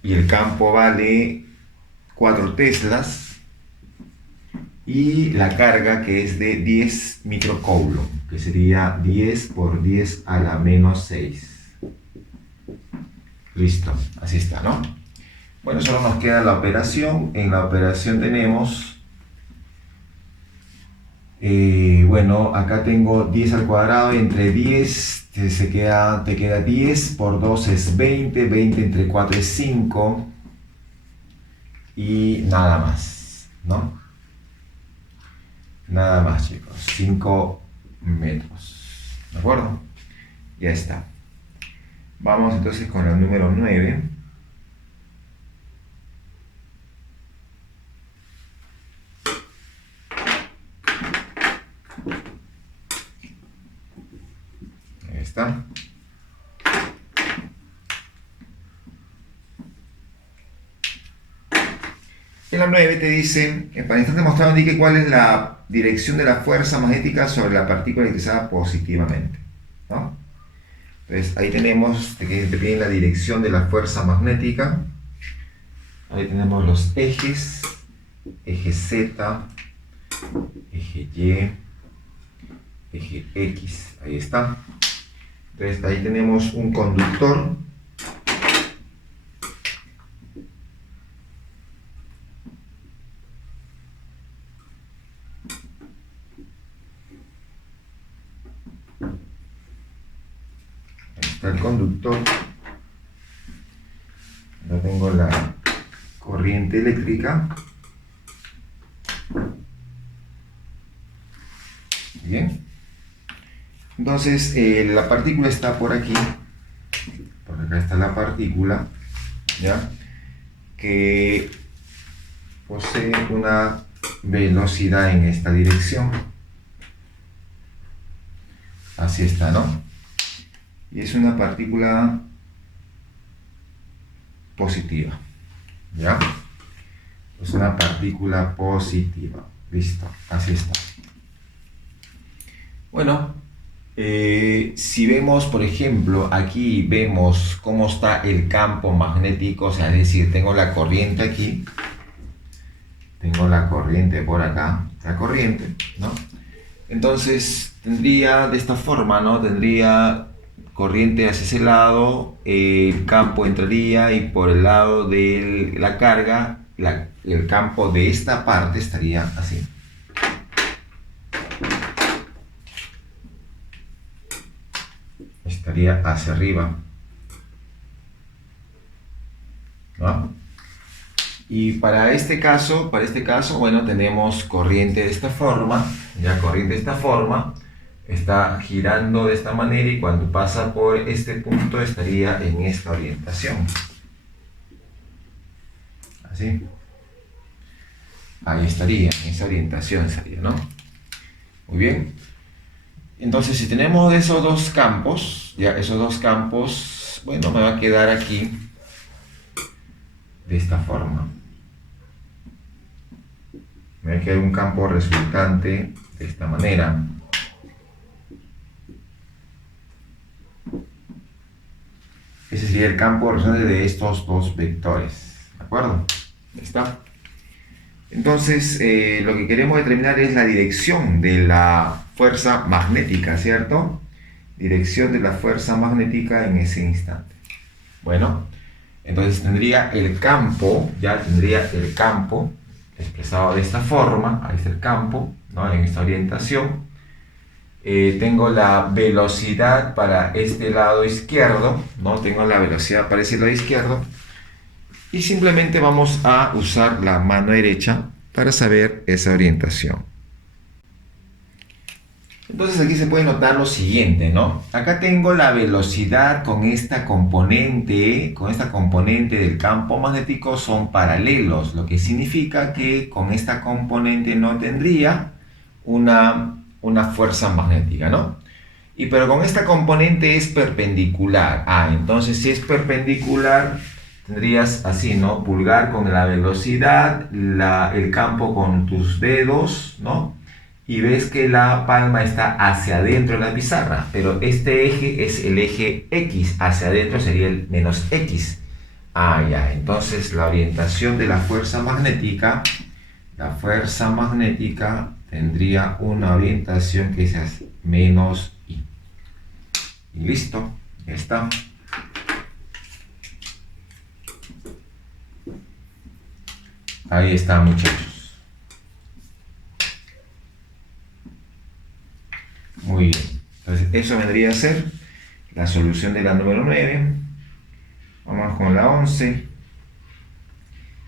y el campo vale 4 teslas, y la carga que es de 10 microcoulomb, que sería 10 por 10 a la menos 6. Listo, así está, ¿no? Bueno, solo nos queda la operación. En la operación tenemos, bueno, acá tengo 10 al cuadrado, y entre 10 te queda 10, por 2 es 20, 20 entre 4 es 5, y nada más, ¿no? Nada más, chicos, 5 metros, ¿de acuerdo? Ya está. Vamos entonces con el número 9. En la 9 te dice, para instante demostrado indique cuál es la dirección de la fuerza magnética sobre la partícula electrizada positivamente, ¿no? Entonces ahí tenemos, que te piden la dirección de la fuerza magnética. Ahí tenemos los ejes, eje Z, eje Y, eje X, ahí está. Entonces ahí tenemos un conductor. Ahí está el conductor. Ahora tengo la corriente eléctrica. Bien. Entonces la partícula está por aquí. Por acá está la partícula, ¿ya? Que posee una velocidad en esta dirección. Así está, ¿no? Y es una partícula positiva, ¿ya? Es una partícula positiva. Listo, así está. Bueno, si vemos, por ejemplo, aquí vemos cómo está el campo magnético, o sea, es decir, tengo la corriente aquí, tengo la corriente por acá, la corriente, ¿no? Entonces, tendría de esta forma, ¿no? Tendría corriente hacia ese lado, el campo entraría y por el lado de la carga, el campo de esta parte estaría así. Estaría hacia arriba, ¿no? Y para este caso, bueno, tenemos corriente de esta forma, ya corriente de esta forma, está girando de esta manera y cuando pasa por este punto estaría en esta orientación. Así. Ahí estaría, en esa orientación estaría, ¿no? Muy bien. Entonces, si tenemos esos dos campos, ya esos dos campos, bueno, me va a quedar aquí de esta forma. Me va a quedar un campo resultante de esta manera. Ese sería el campo resultante de estos dos vectores. ¿De acuerdo? Ahí está. Entonces, lo que queremos determinar es la dirección de la fuerza magnética, ¿cierto? Dirección de la fuerza magnética en ese instante. Bueno, entonces tendría el campo, ya tendría el campo expresado de esta forma, ahí está el campo, ¿no? En esta orientación. Tengo la velocidad para este lado izquierdo, ¿no? Tengo la velocidad para ese lado izquierdo. Y simplemente vamos a usar la mano derecha para saber esa orientación. Entonces aquí se puede notar lo siguiente, ¿no? Acá tengo la velocidad con esta componente del campo magnético son paralelos, lo que significa que con esta componente no tendría una fuerza magnética, ¿no? Pero con esta componente es perpendicular. Entonces si es perpendicular, tendrías así, ¿no? Pulgar con la velocidad, el campo con tus dedos, ¿no? Y ves que la palma está hacia adentro de la pizarra, pero este eje es el eje X, hacia adentro sería el menos X. Ya, entonces la orientación de la fuerza magnética tendría una orientación que sea menos Y. Y listo, ya está. Ahí está, muchachos. Muy bien. Entonces, eso vendría a ser la solución de la número 9. Vamos con la 11.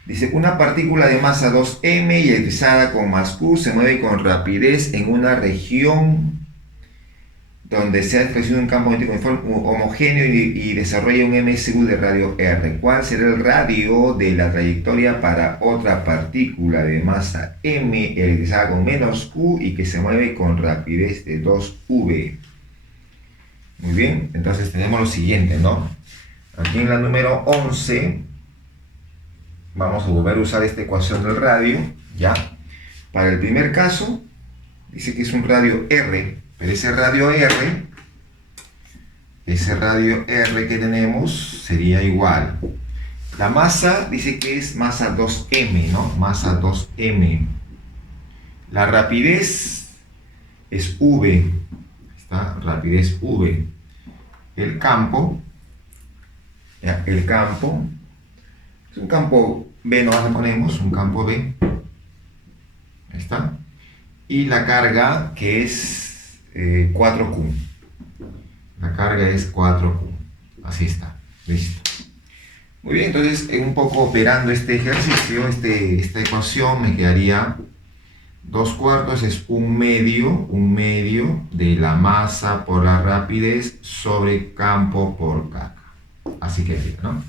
Dice, una partícula de masa 2m y electrizada con más Q se mueve con rapidez en una región donde se ha expresado un campo magnético homogéneo y desarrolla un MSU de radio R. ¿Cuál será el radio de la trayectoria para otra partícula de masa m electrizada con menos Q y que se mueve con rapidez de 2v? Muy bien, entonces tenemos lo siguiente, ¿no? Aquí en la número 11 vamos a volver a usar esta ecuación del radio, ¿ya? Para el primer caso, dice que es un radio R, pero ese radio R que tenemos sería igual. La masa dice que es masa 2m, ¿no? Masa 2m. La rapidez es v, ¿está? Rapidez v. El campo, ¿ya? El campo, es un campo B, nos le ponemos, un campo B. Ahí está. Y la carga que es 4Q. La carga es 4Q. Así está. Listo. Muy bien, entonces un poco operando este ejercicio, esta ecuación me quedaría 2/4 es un medio de la masa por la rapidez sobre campo por carga. Así quedaría, ¿no?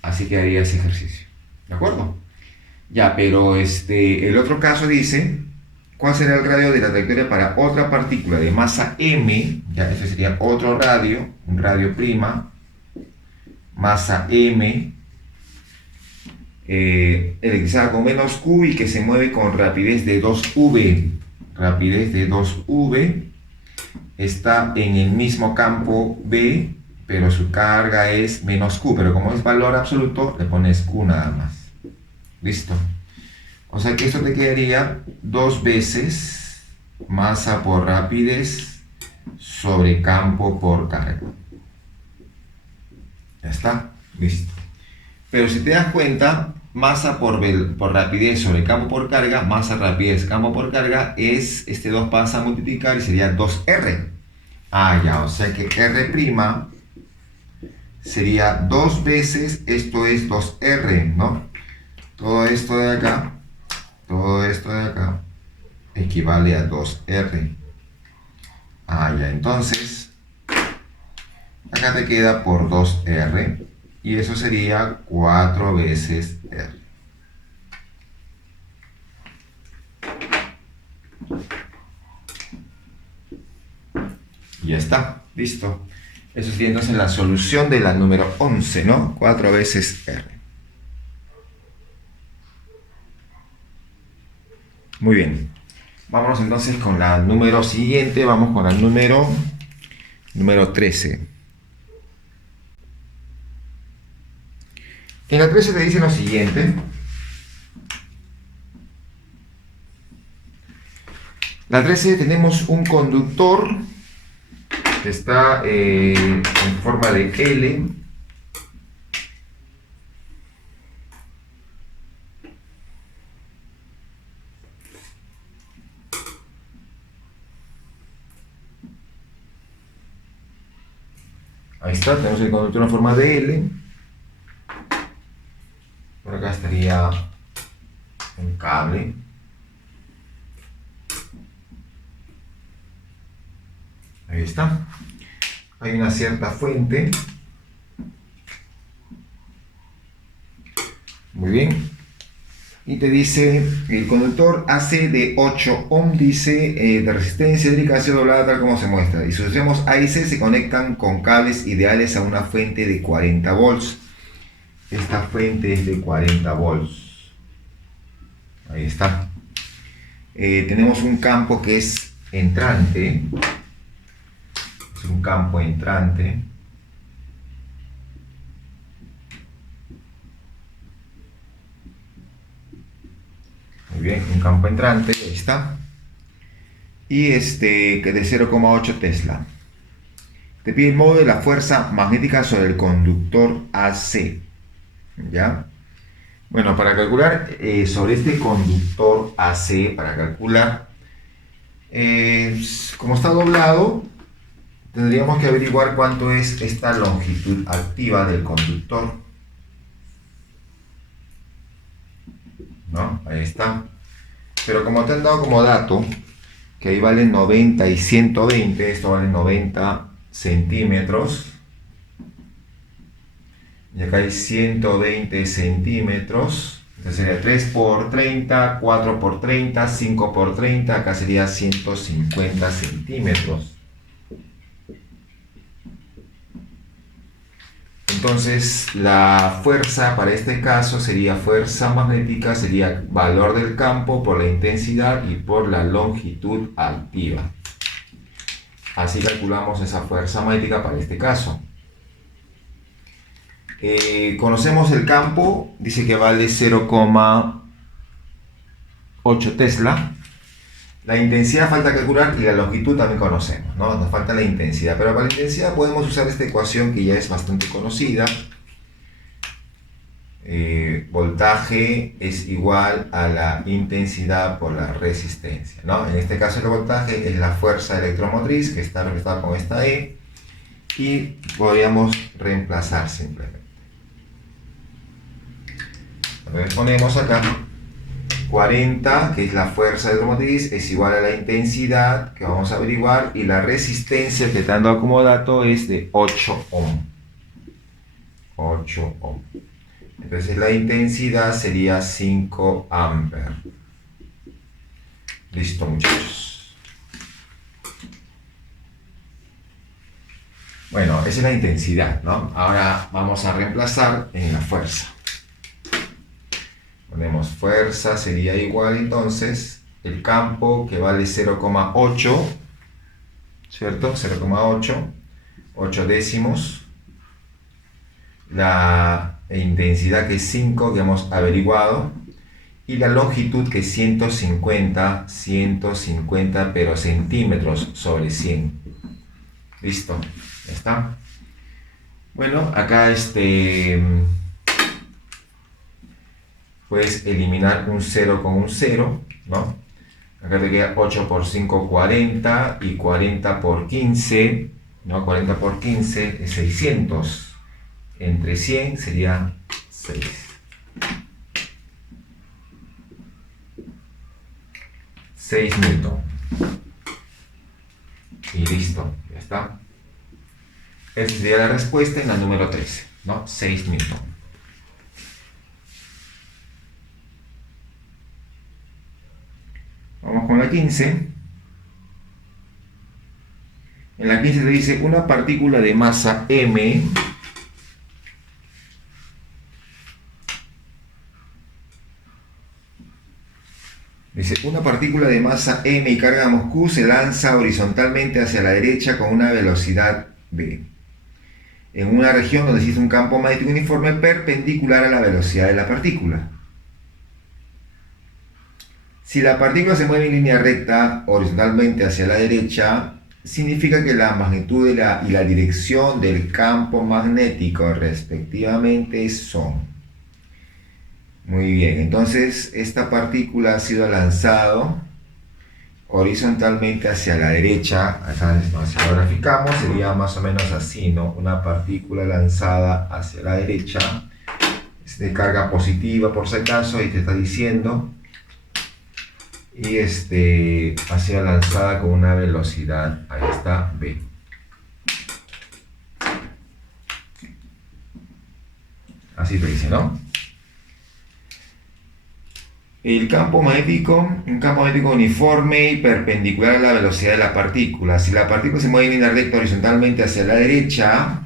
Así quedaría ese ejercicio. ¿De acuerdo? Ya, pero el otro caso dice, ¿cuál será el radio de la trayectoria para otra partícula de masa m? Ya, ese sería otro radio, un radio prima, masa m, electrizada con menos q y que se mueve con rapidez de 2v. Rapidez de 2v, está en el mismo campo B, pero su carga es menos q, pero como es valor absoluto, le pones q nada más. Listo. O sea que esto te quedaría 2 veces masa por rapidez sobre campo por carga. Ya está. Listo. Pero si te das cuenta, masa por rapidez sobre campo por carga, masa, rapidez, campo por carga, este 2 pasa a multiplicar y sería 2R. Ah, ya, o sea que R' sería 2 veces, esto es 2R, ¿no? Todo esto de acá equivale a 2R. Ah, ya, entonces, acá te queda por 2R. Y eso sería 4 veces R. Y ya está, listo. Eso sería entonces la solución de la número 11, ¿no? 4 veces R. Muy bien. Vámonos entonces con la número siguiente. Vamos con la número 13. En la 13 te dice lo siguiente. La 13 tenemos un conductor que está en forma de L. Ahí está, tenemos el conductor en forma de L. Por acá estaría un cable. Ahí está. Hay una cierta fuente. Muy bien. Y te dice, el conductor AC de 8 ohm, dice, de resistencia eléctrica ha sido doblada tal como se muestra. Y sus extremos A y C se conectan con cables ideales a una fuente de 40 volts. Esta fuente es de 40 volts. Ahí está. Tenemos un campo que es entrante. Es un campo entrante. Muy bien, un campo entrante, ahí está. Y que de 0,8 Tesla. Te pide el modo de la fuerza magnética sobre el conductor AC. ¿Ya? Bueno, para calcular sobre este conductor AC, para calcular, como está doblado, tendríamos que averiguar cuánto es esta longitud activa del conductor. ¿No? Ahí está. Pero como te han dado como dato, que ahí vale 90 y 120, esto vale 90 centímetros. Y acá hay 120 centímetros. Entonces sería 3 por 30, 4 por 30, 5 por 30. Acá sería 150 centímetros. Entonces, la fuerza para este caso sería fuerza magnética, sería valor del campo por la intensidad y por la longitud activa. Así calculamos esa fuerza magnética para este caso. Conocemos el campo, dice que vale 0,8 Tesla. La intensidad falta calcular y la longitud también conocemos, ¿no? Nos falta la intensidad, pero para la intensidad podemos usar esta ecuación que ya es bastante conocida. Voltaje es igual a la intensidad por la resistencia, ¿no? En este caso el voltaje es la fuerza electromotriz que está representada con esta E y podríamos reemplazar simplemente. Entonces ponemos acá 40, que es la fuerza electromotriz, es igual a la intensidad que vamos a averiguar, y la resistencia que te han dado como dato es de 8 ohm. 8 ohm. Entonces la intensidad sería 5 amperes. Listo, muchachos. Bueno, esa es la intensidad, ¿no? Ahora vamos a reemplazar en la fuerza. Ponemos fuerza, sería igual entonces el campo que vale 0,8, ¿cierto? 0,8, 8 décimos. La intensidad que es 5 que hemos averiguado. Y la longitud que es 150 pero centímetros sobre 100. Listo, ya está. Bueno, acá puedes eliminar un 0 con un 0, ¿no? Acá te queda 8 por 5, 40, y 40 por 15, ¿no? 40 por 15 es 600. Entre 100 sería 6. Newton. Y listo, ya está. Esa sería la respuesta en la número 13, ¿no? 6 Newton. Vamos con la 15. En la 15 te dice una partícula de masa m una partícula de masa m y carga Moscú se lanza horizontalmente hacia la derecha con una velocidad v, en una región donde existe un campo magnético uniforme perpendicular a la velocidad de la partícula. Si la partícula se mueve en línea recta horizontalmente hacia la derecha, significa que la magnitud y la dirección del campo magnético respectivamente son. Muy bien, entonces esta partícula ha sido lanzada horizontalmente hacia la derecha. Acá si lo graficamos sería más o menos así, ¿no? Una partícula lanzada hacia la derecha, es de carga positiva por si acaso, ahí te está diciendo, y ha sido lanzada con una velocidad, ahí está, v. Así te dice, ¿no? El campo magnético, un campo magnético uniforme y perpendicular a la velocidad de la partícula. Si la partícula se mueve en línea recta horizontalmente hacia la derecha,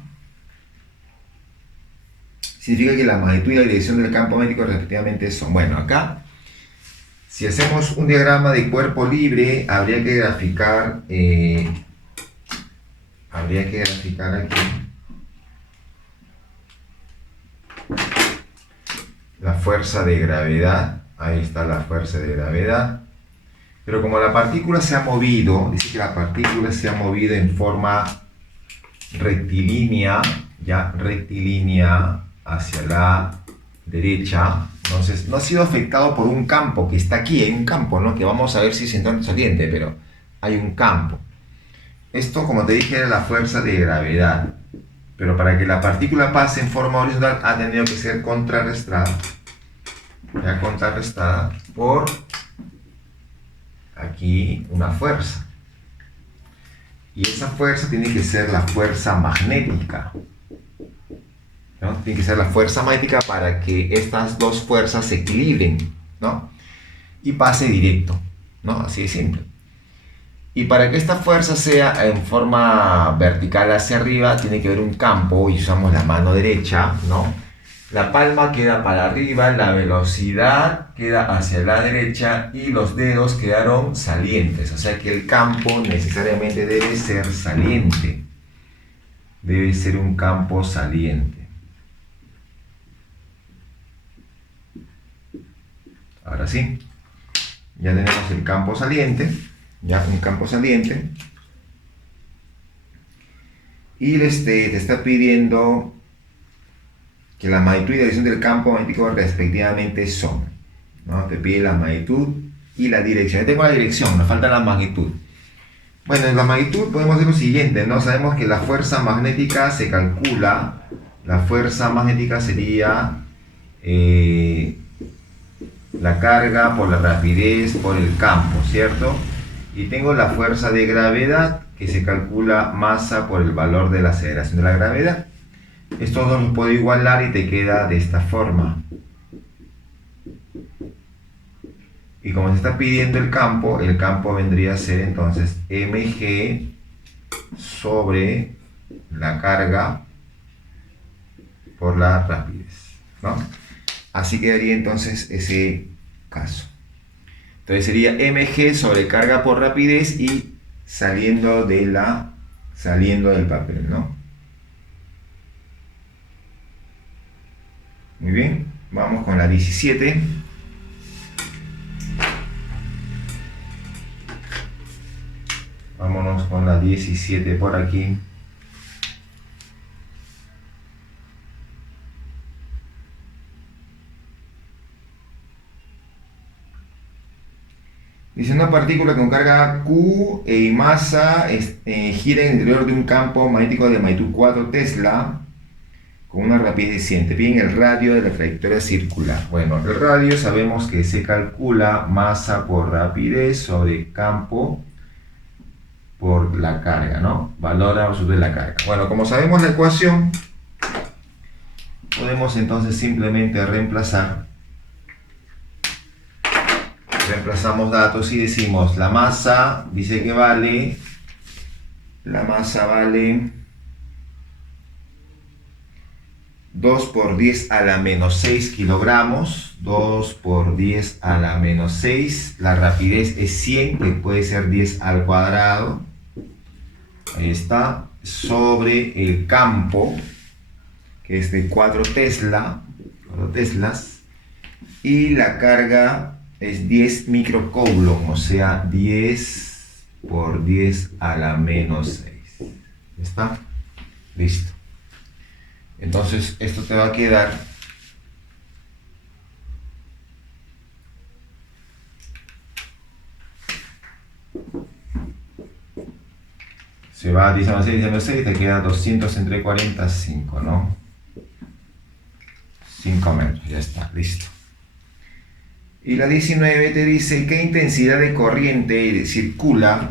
significa que la magnitud y la dirección del campo magnético respectivamente son. Bueno, acá, si hacemos un diagrama de cuerpo libre, habría que graficar aquí la fuerza de gravedad. Ahí está la fuerza de gravedad. Pero como la partícula se ha movido, dice que la partícula se ha movido en forma rectilínea, ya rectilínea hacia la derecha, entonces no ha sido afectado por un campo que está aquí, hay un campo, ¿no? Que vamos a ver si es entrante o saliente, pero hay un campo. Esto, como te dije, era la fuerza de gravedad, pero para que la partícula pase en forma horizontal ha tenido que ser contrarrestada. Ya contrarrestada por aquí una fuerza, y esa fuerza tiene que ser la fuerza magnética, ¿no? Tiene que ser la fuerza magnética para que estas dos fuerzas se equilibren, ¿no? Y pase directo, ¿no? Así de simple. Y para que esta fuerza sea en forma vertical hacia arriba, tiene que haber un campo, y usamos la mano derecha, ¿no? La palma queda para arriba, la velocidad queda hacia la derecha y los dedos quedaron salientes. O sea que el campo necesariamente debe ser saliente. Debe ser un campo saliente. Ahora sí, ya tenemos el campo saliente. Ya un campo saliente, y te está pidiendo que la magnitud y dirección del campo magnético respectivamente son, ¿no? Te pide la magnitud y la dirección. Ya tengo la dirección, nos falta la magnitud. Bueno, en la magnitud podemos hacer lo siguiente, ¿no? Sabemos que la fuerza magnética se calcula, la fuerza magnética sería la carga por la rapidez por el campo, ¿cierto? Y tengo la fuerza de gravedad, que se calcula masa por el valor de la aceleración de la gravedad. Estos dos los puedo igualar y te queda de esta forma. Y como se está pidiendo el campo vendría a ser entonces mg sobre la carga por la rapidez, ¿no? Así quedaría entonces ese caso. Entonces sería mg sobre carga por rapidez y saliendo del papel, ¿no? Muy bien, vamos con la 17. Vámonos con la 17 por aquí. Dice, una partícula con carga Q y masa gira en el interior de un campo magnético de magnitud 4 Tesla con una rapidez de 100. Te piden el radio de la trayectoria circular. Bueno, el radio sabemos que se calcula masa por rapidez sobre campo por la carga, ¿no? Valor absoluto de la carga. Bueno, como sabemos la ecuación, podemos entonces simplemente reemplazamos datos y decimos la masa, dice que vale, la masa vale 2 por 10 a la menos 6 kilogramos, 2 por 10 a la menos 6, la rapidez es 100, que puede ser 10 al cuadrado, ahí está, sobre el campo, que es de 4 teslas, y la carga es 10 microcoulomb, o sea, 10 por 10 a la menos 6. ¿Ya está? Listo. Entonces, esto te va a quedar se va a 10 menos 6, 10 menos 6, te queda 200 entre 40, 5, ¿no? 5 metros, ya está, listo. Y la 19 te dice qué intensidad de corriente circula.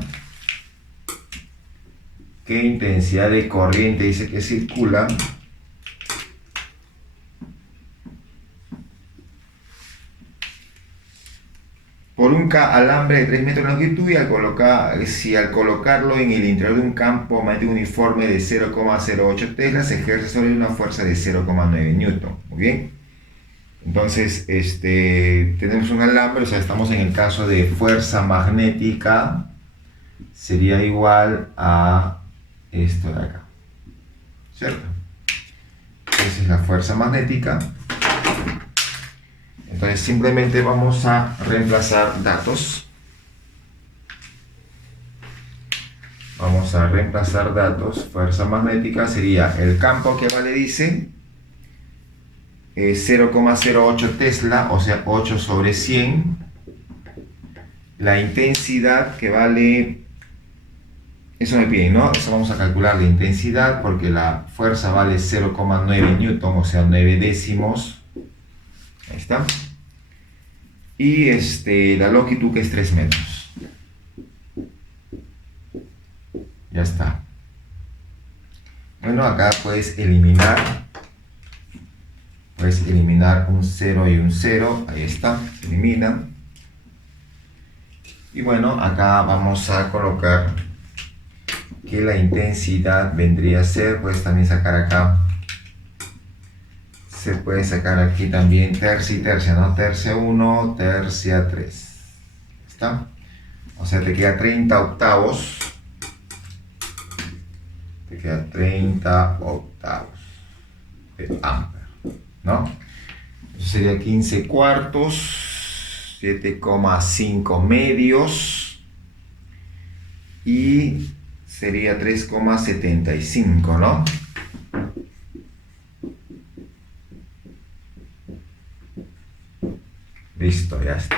¿Qué intensidad de corriente dice que circula? Por un alambre de 3 metros de longitud y al colocarlo en el interior de un campo magnético uniforme de 0,08 Tesla se ejerce sobre una fuerza de 0,9 Newton. Muy bien. Entonces, tenemos un alambre, o sea, estamos en el caso de fuerza magnética, sería igual a esto de acá, ¿cierto? Esa es la fuerza magnética. Entonces, simplemente vamos a reemplazar datos. Vamos a reemplazar datos. Fuerza magnética sería el campo que vale, dice 0,08 Tesla, o sea 8 sobre 100. La intensidad que vale, eso me piden, ¿no? Eso vamos a calcular la intensidad porque la fuerza vale 0,9 Newton, o sea 9 décimos. Ahí está. Y la longitud, que es 3 metros. Ya está. Bueno, acá puedes eliminar un 0 y un 0, ahí está, se elimina. Y bueno, acá vamos a colocar que la intensidad vendría a ser, puedes también sacar acá, se puede sacar aquí también tercia y tercia, ¿no? Tercia 1, tercia 3. ¿Está? O sea, te queda 30 octavos. Te queda 30 octavos de ampere, ¿no? Eso sería 15 cuartos, 7,5 medios y sería 3,75, ¿no? Listo, ya está.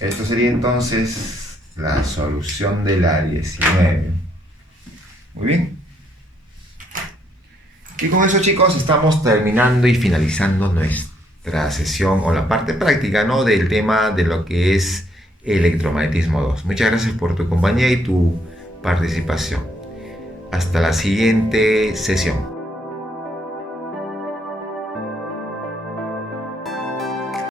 Esto sería entonces la solución de la 19. Muy bien. Y con eso, chicos, estamos terminando y finalizando nuestra sesión o la parte práctica, ¿no?, del tema de lo que es electromagnetismo 2. Muchas gracias por tu compañía y tu participación. Hasta la siguiente sesión.